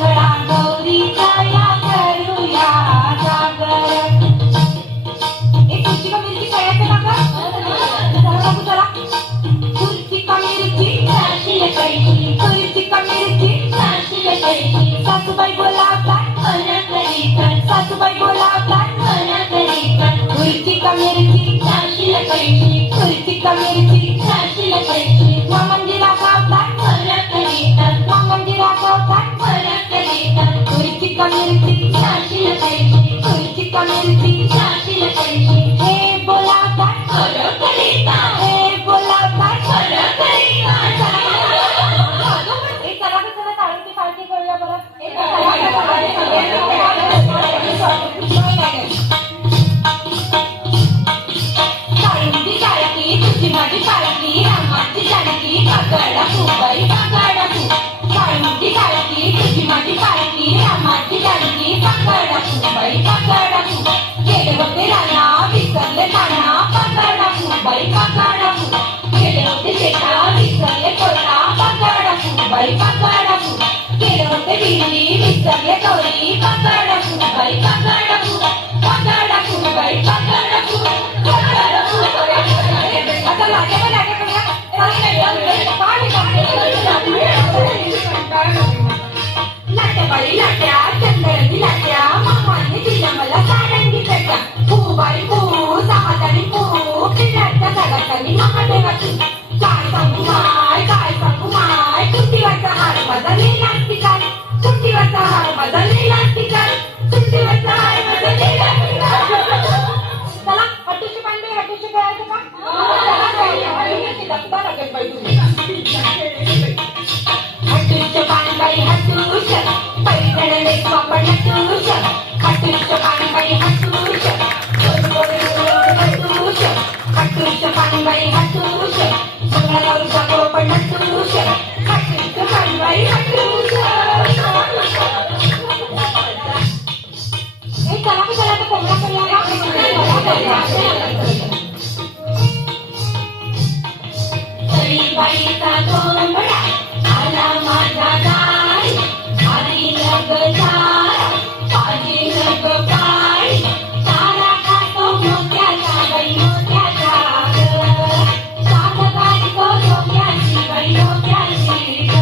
मंगळा गौरीचा या करूया जागर. एक खुर्ची का मिरची कळायचं का बघू चला. खुर्ची का मिरची साशीला कैची, खुर्ची का मिरची साशीला कैची. सासूबाई बोलावतात मना करीतात, सासूबाई बोलावतात मना करीतात. खुर्ची का मिरची साशीला कैची, खुर्ची का मिरची साशीला कैची. मंदिरा गावतात मना करीतात, मंदिरा गावतात मना करीतात. खुर्ची का मिरची साशीला कैची, खुर्ची का मिरची साशीला कैची. हे बोलावतात खरं करीतात, हे बोलावतात खरं करीतात. एक चला चला सारखी सारखी करूया बरं. काळुंदी काळकी तुझी माझी काळकी, रामाची जानकी काकडा फुबाई काकडा फु. काळुंदी काळकी तुझी माझी काळकी, रामाची जानकी काकडा फुबाई काकडा फु. गेले होते राणा विसरले नाना काकडा फुबाई काकडा फु. गेले होते शेता विसरले कोटा काकडा फुबाई काकडा फु. गेले होते विहिरी विसरले दोरी काकडा फुबाई काकडा फु. काकडा फुबाई काकडा फु. काकडा फुबाई आता लागे लागे करूया. लाट्याबाई लाट्या चंद्रनी लाट्या मामाने दिल्या मला सारंगी पेट्या. फुबाई फू सामातानी फू पिल्लाच्या झाडाखाली महादेवाची. काय सांगू माय तुटीवरचा हार बदलली नाचती काय, तुटीवरचा हार बदलली नाचती काय, तुटीवरचा हार बदलली नाचती काय. चला हट्टूशी पांडे हट्टूशी खेळायचं का? हट्टूश पानबाई हट्टूश पैठणले स्वापड हट्टूश. हट्टूश पानबाई हट्टूश हट्टूश. हट्टूश पानबाई हट्टूश मंगळागौरीचा गोपड हट्टूश. हट्टूश पानबाई हट्टूश. एक चला की चला तर कोंबडा करूया. बाईचा कोंबडा आला माझा दारी, आधी लग झाला पाणी लग पाय. तारा खातो मोत्याचा बाई मोत्याचा ग, साध बायको डोक्याची बाई डोक्याची ग.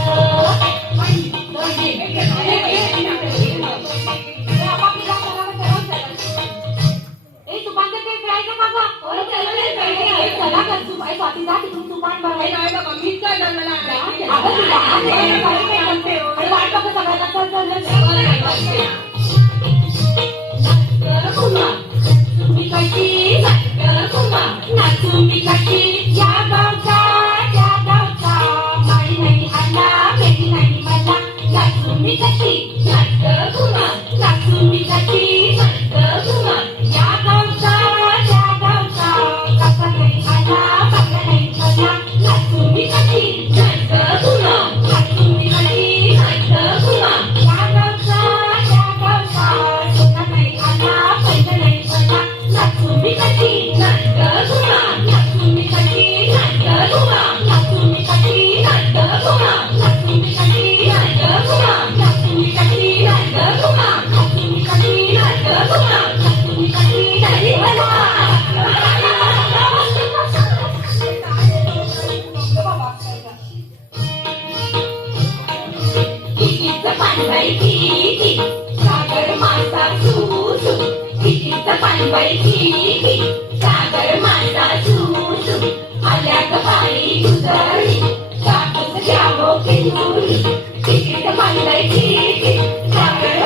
तुपांचं ते खेळायचं का गं? चला कर तू बाई स्वाती जा तिथून तुपान बघायला. तुम्ही कशी या गावचा त्या गावचा माळी नाही आला मेरी नाही मला. तुम्ही कशी तुम्ही कशी या गावचा त्या गावचा कसा नाही आला बघा नाही मला. तुम्ही कशी तुम्ही कशी या गावचा त्या गावचा सोना नाही आला पैसा नाही मला. तुम्ही कशी तुम्ही कशी तुम्ही कशी तुम्ही सागर मासा सुसू सागर मासा सुसू आल्या ग बाई गुजरली कापूस घ्यावो किंजुरी. तिकीट पानबाईची सागर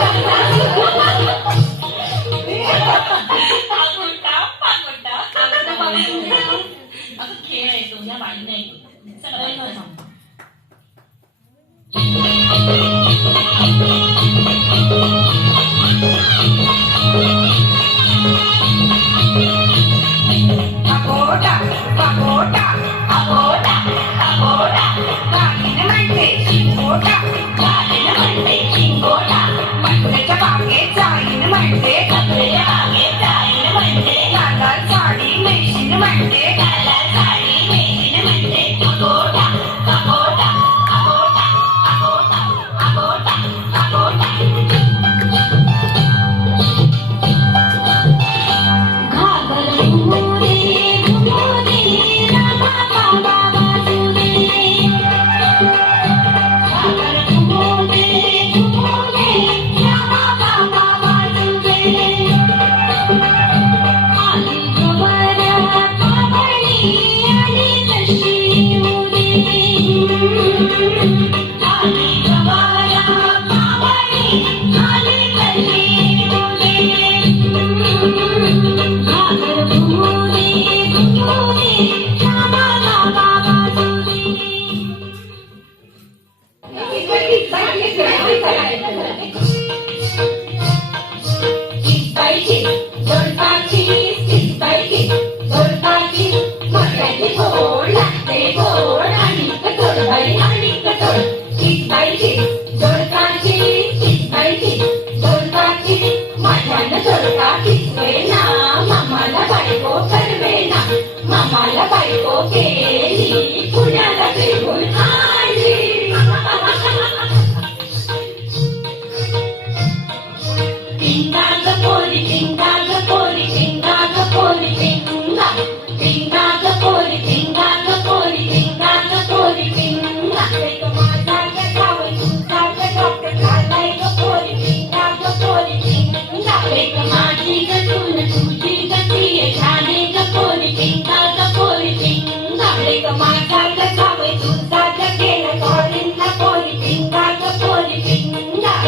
खेळ आहे तो या बाई नाही Pagoda, pagoda, pagoda, pagoda. Galing naman may pagoda, galing naman may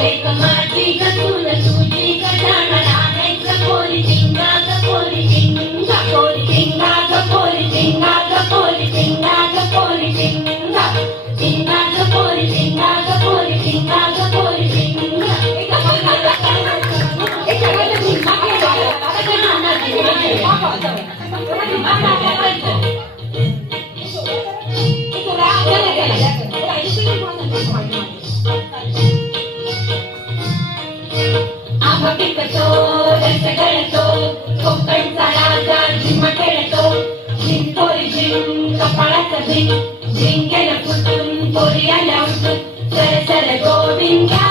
एक माझी गतून तुझी गजाना लागायचं पोरी टिंगा ग पोरी टिंगा पोरी टिंगा ग पोरी टिंगा ग पोरी टिंगा ग पोरी टिंगा टिंगा ग पोरी टिंगा ग पोरी टिंगा ग पोरी टिंगा एक सगळ्यांना धिंगा केला आता नाना आंबा पिकतो रस गळतो कोकणचा राजा झिम्मा खेळतो झिम पोरी झिम कपाळाचं झिम झिम गेलं फुटून पोरी आल्या उठून सर सर गोविंदा